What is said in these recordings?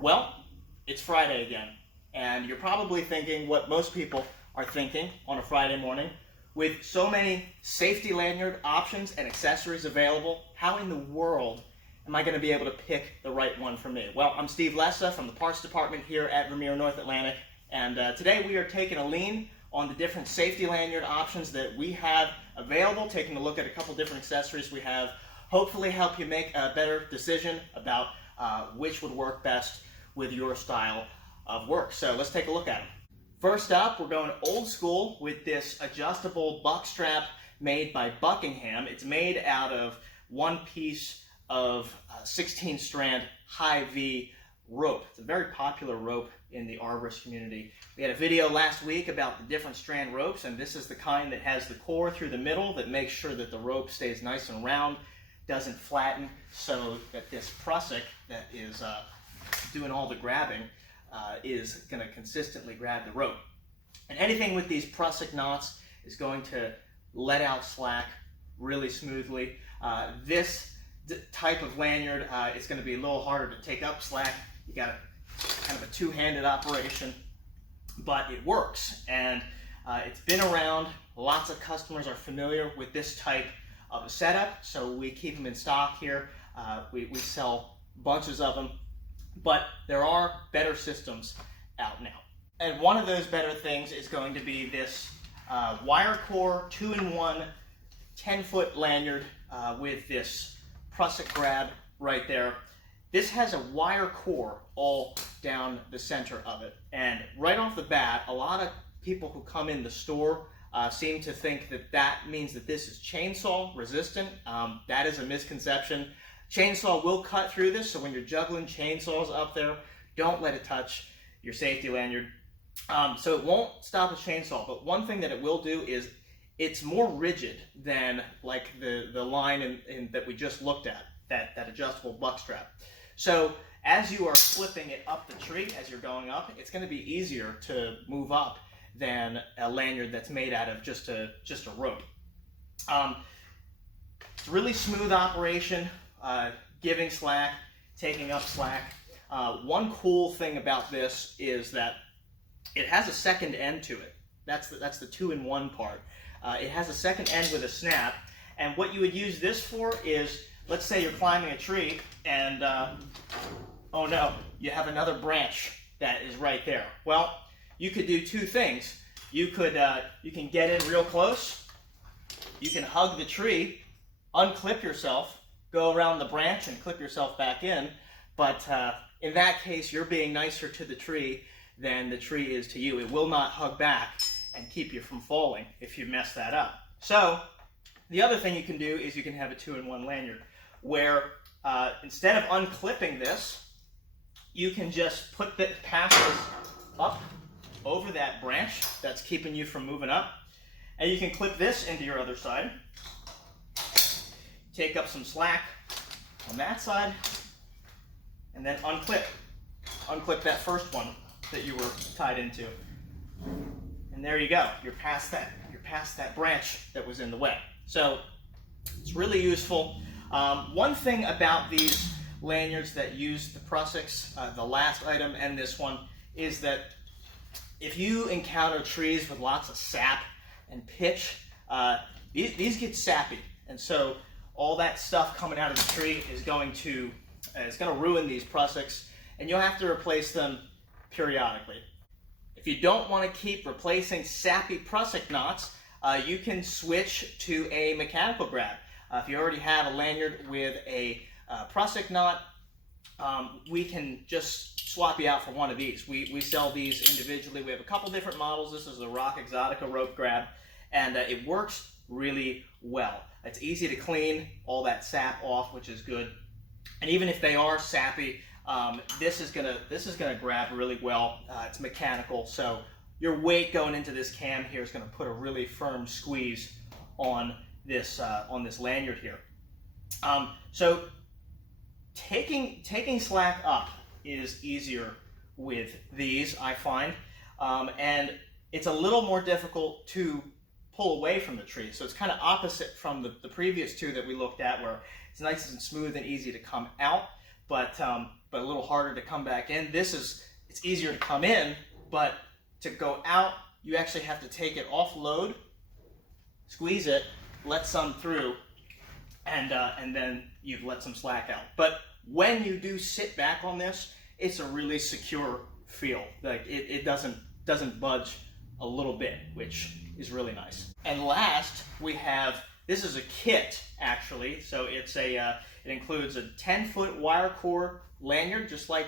Well, it's Friday again, and you're probably thinking what most people are thinking on a Friday morning. With so many safety lanyard options and accessories available, how in the world am I going to be able to pick the right one for me? Well, I'm Steve Lessa from the parts department here at Vermeer North Atlantic, and today we are taking a lean on the different safety lanyard options that we have available, taking a look at a couple different accessories we have, hopefully help you make a better decision about which would work best with your style of work. So let's take a look at them. First up, we're going old school with this adjustable buck strap made by Buckingham. It's made out of one piece of 16 strand high V rope. It's a very popular rope in the arborist community. We had a video last week about the different strand ropes, and this is the kind that has the core through the middle that makes sure that the rope stays nice and round, doesn't flatten, so that this prusik that is doing all the grabbing is going to consistently grab the rope. And anything with these prusik knots is going to let out slack really smoothly. This type of lanyard is going to be a little harder to take up slack. You got kind of a two-handed operation, but it works, and it's been around. Lots of customers are familiar with this type of a setup, so we keep them in stock here. We sell bunches of them, but there are better systems out now. And one of those better things is going to be this wire core 2-in-1 10-foot lanyard with this prusik grab right there. This has a wire core all down the center of it, and right off the bat, a lot of people who come in the store seem to think that that means that this is chainsaw resistant. That is a misconception. Chainsaw will cut through this, so when you're juggling chainsaws up there, don't let it touch your safety lanyard. So it won't stop a chainsaw, but one thing that it will do is it's more rigid than like the line that we just looked at, that adjustable buck strap. So as you are flipping it up the tree, as you're going up, it's going to be easier to move up than a lanyard that's made out of just a rope. It's a really smooth operation, giving slack, taking up slack. One cool thing about this is that it has a second end to it. That's the 2-in-1 part. It has a second end with a snap, and what you would use this for is, let's say you're climbing a tree and oh no, you have another branch that is right there. Well, you could do two things. You can get in real close, you can hug the tree, unclip yourself, go around the branch and clip yourself back in, but in that case you're being nicer to the tree than the tree is to you. It will not hug back and keep you from falling if you mess that up. So the other thing you can do is you can have a 2-in-1 lanyard where instead of unclipping this, you can just pass this up over that branch that's keeping you from moving up, and you can clip this into your other side, take up some slack on that side, and then unclip that first one that you were tied into, and there you go. You're past that branch that was in the way. So it's really useful. One thing about these lanyards that use the prusiks, the last item and this one, is that if you encounter trees with lots of sap and pitch, these get sappy, and so all that stuff coming out of the tree is going to ruin these prusiks, and you'll have to replace them periodically. If you don't want to keep replacing sappy prusik knots, you can switch to a mechanical grab. If you already have a lanyard with a prusik knot, we can just swap you out for one of these. We sell these individually. We have a couple different models. This is the Rock Exotica rope grab, and it works really well. It's easy to clean all that sap off, which is good. And even if they are sappy, this is gonna grab really well. It's mechanical, so your weight going into this cam here is going to put a really firm squeeze on this lanyard here. So taking slack up is easier with these, I find, and it's a little more difficult to pull away from the tree. So it's kind of opposite from the previous two that we looked at, where it's nice and smooth and easy to come out. but a little harder to come back in. It's easier to come in, but to go out, you actually have to take it off load, squeeze it, let some through, and then you've let some slack out. But when you do sit back on this, it's a really secure feel. Like it doesn't budge a little bit, which is really nice. And last, we have, this is a kit actually. So it includes a 10-foot wire core lanyard, just like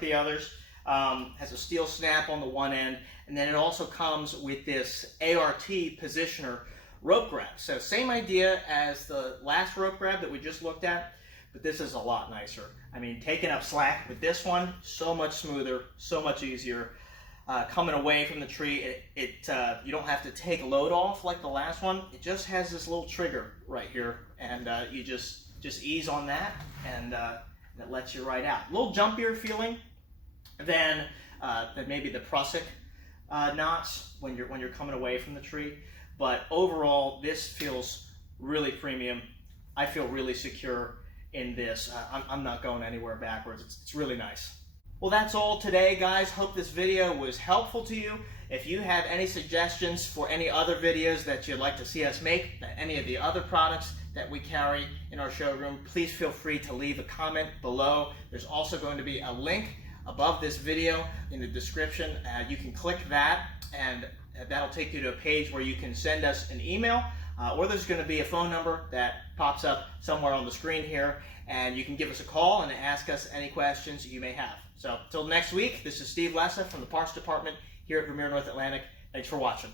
the others. Has a steel snap on the one end, and then it also comes with this ART positioner rope grab. So same idea as the last rope grab that we just looked at, but this is a lot nicer. I mean, taking up slack with this one, so much smoother, so much easier. Coming away from the tree, you don't have to take load off like the last one. It just has this little trigger right here, and you just ease on that, and it lets you right out. A little jumpier feeling than maybe the prusik knots when you're coming away from the tree. But overall, this feels really premium. I feel really secure in this. I'm not going anywhere backwards. It's really nice. Well, that's all today, guys. Hope this video was helpful to you. If you have any suggestions for any other videos that you'd like to see us make, any of the other products that we carry in our showroom, please feel free to leave a comment below. There's also going to be a link above this video in the description. You can click that, and that'll take you to a page where you can send us an email, or there's going to be a phone number that pops up somewhere on the screen here, and you can give us a call and ask us any questions you may have. So, till next week, this is Steve Lessa from the Parts Department here at Vermeer North Atlantic. Thanks for watching.